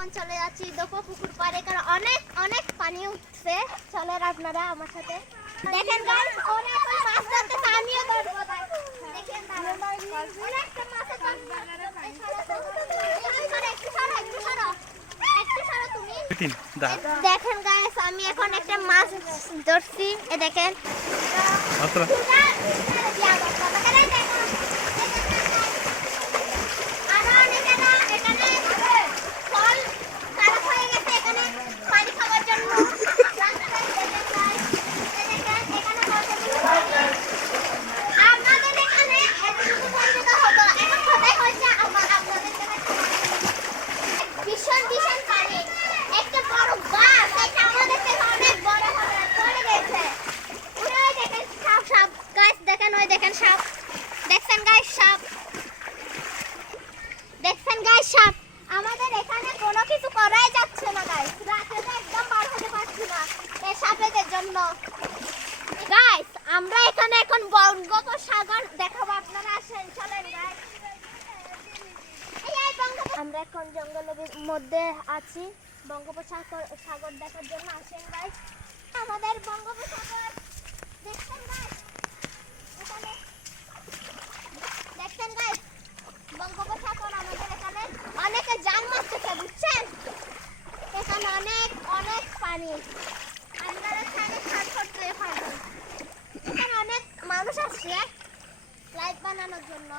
এখন চলে যাচ্ছি দোপো পুকুর পাড়ে, কারণ অনেক অনেক পানি উঠছে। চলেন আপনারা আমার সাথে দেখেন গাইস, ওরা এখন মাছ ধরতেছে, আমিও ধরবো। দেখেন অনেকটা মাছ আছে। দেখেন গাইস, আমি এখন একটা মাছ ধরছি, এ দেখেন। আমাদের এখানে কোনো কিছু করাই যাচ্ছে না গাইস, রাতে তো একদম বার হতে পারছি না এই সাপেদের জন্য। গাইস আমরা এখানে এখন বঙ্গোপসাগর দেখাবো, আপনারা আসেন, চলেন গাইস। আমরা এখন জঙ্গলের মধ্যে আছি, বঙ্গোপসাগর দেখার জন্য আসেন গাইস। আমাদের বঙ্গোপসাগর দেখছেন গাইস, এখানে দেখছেন গাইস, বঙ্গোপসাগর আমাদের এখানে অনেকে জান মারতেছে, বুঝছেন? এখানে অনেক অনেক পানি, আমরা এখানে এখানে অনেক মানুষ আসছে লাইট বানানোর জন্য।